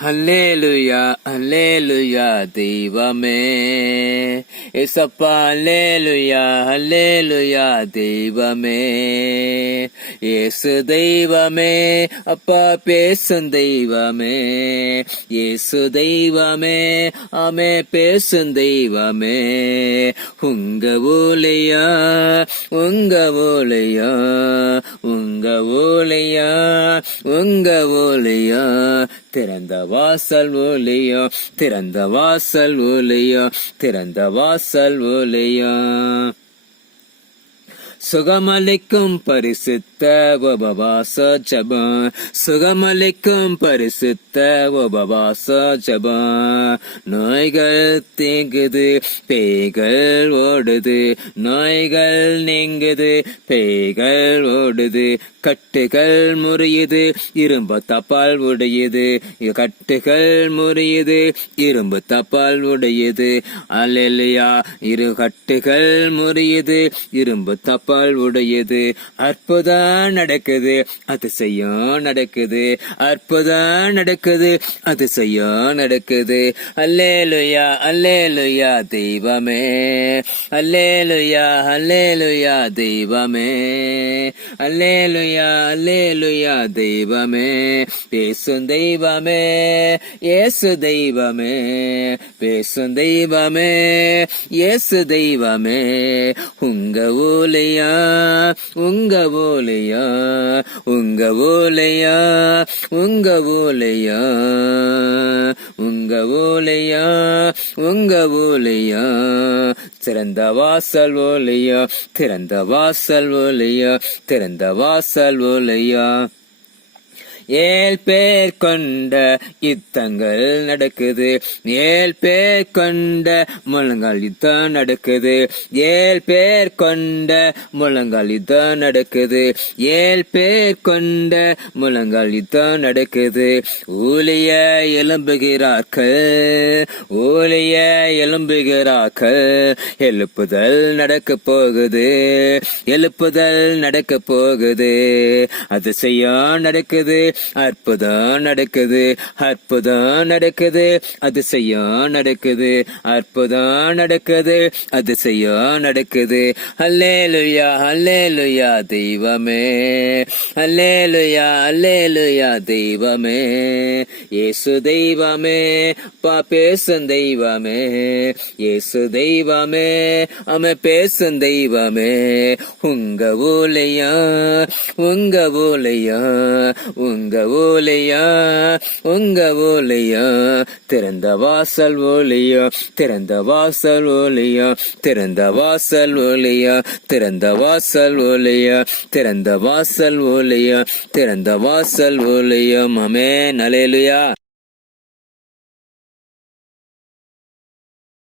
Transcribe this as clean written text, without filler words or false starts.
ஹல்லேலூயா ஹல்லேலூயா தெய்வமே ஏசப்பா ஹல்லேலூயா ஹல்லேலூயா தெய்வமே இயேசு தெய்வமே அப்பா பேசும் தெய்வமே இயேசு தெய்வமே ஆமே பேசும் தெய்வமே உங்க ஊழியா உங்க ஊழியா உங்க ஊழியா உங்க ஊழியா திறந்த வாசல் ஊழியா திறந்த வாசல் ஊழியா திறந்த வாசல் ஊழியா சுகமளிக்கும் பரிசுத்த உபவாச ஜெபம் சுகமளிக்கும் பரிசுத்த உபவாச ஜெபம் நோய்கள் தீங்குது பேய்கள் ஓடுது நோய்கள் நீங்குது பேய்கள் ஓடுது கட்டுகள் முறியுது இரும்பு தப்பால் உடையுது கட்டுகள் முறியுது இரும்பு தப்பால் உடையுது அல்லேலூயா இரு கட்டுகள் முறியுது இரும்பு தப்பால் உடையுது அற்புதம் நடக்குது அதிசயம் நடக்குது அற்புதம் நடக்குது அதிசயம் நடக்குது அல்லேலூயா அல்லேலூயா தெய்வமே அல்லேலூயா அல்லேலூயா தெய்வமே அல்லேலூயா அல்லேலூயா தெய்வமே பேசும் தெய்வமே இயேசு தெய்வமே பேசும் தெய்வமே இயேசு தெய்வமே உங்க ஊழியா உங்க ஊழியா உங்க ஊழியா உங்க ஊழியா உங்க ஊழியா உங்க ஊழியா திறந்த வாசல் ஊழியா திறந்த வாசல் ஊழியா திறந்த வாசல் ஊழியா 7 பேர் கொண்ட யுத்தங்கள் நடக்குது 7 பேர் கொண்ட முழங்கால் யுத்தம் நடக்குது 7 பேர் கொண்ட முழங்கால் யுத்தம் நடக்குது 7 பேர் கொண்ட முழங்கால் யுத்தம் நடக்குது ஊழிய எழும்புகிறார்கள் ஊழிய எழும்புகிறார்கள் எழுப்புதல் நடக்க போகுது எழுப்புதல் நடக்க போகுது அதிசயம் நடக்குது அற்புதம் நடக்குது அற்புதம் நடக்குது அதிசயம் நடக்குது அற்புதம் நடக்குது அதிசயம் நடக்குது அல்லேலூயா அல்லேலூயா தெய்வமே அல்லேலூயா அல்லேலூயா தெய்வமே இயேசு தெய்வமே அப்பா பேசும் தெய்வமே இயேசு தெய்வமே அமை பேசும் தெய்வமே உங்க ஊழியா உங்க ஊழியா உங்க ஊழியா உங்க ஊழியா திறந்த வாசல் ஊழியா திறந்த வாசல் ஊழியா திறந்த வாசல் ஊழியா திறந்த வாசல் ஊழியா திறந்த வாசல் ஊழியா திறந்த வாசல் ஊழியம் ஆமென் அல்லேலூயா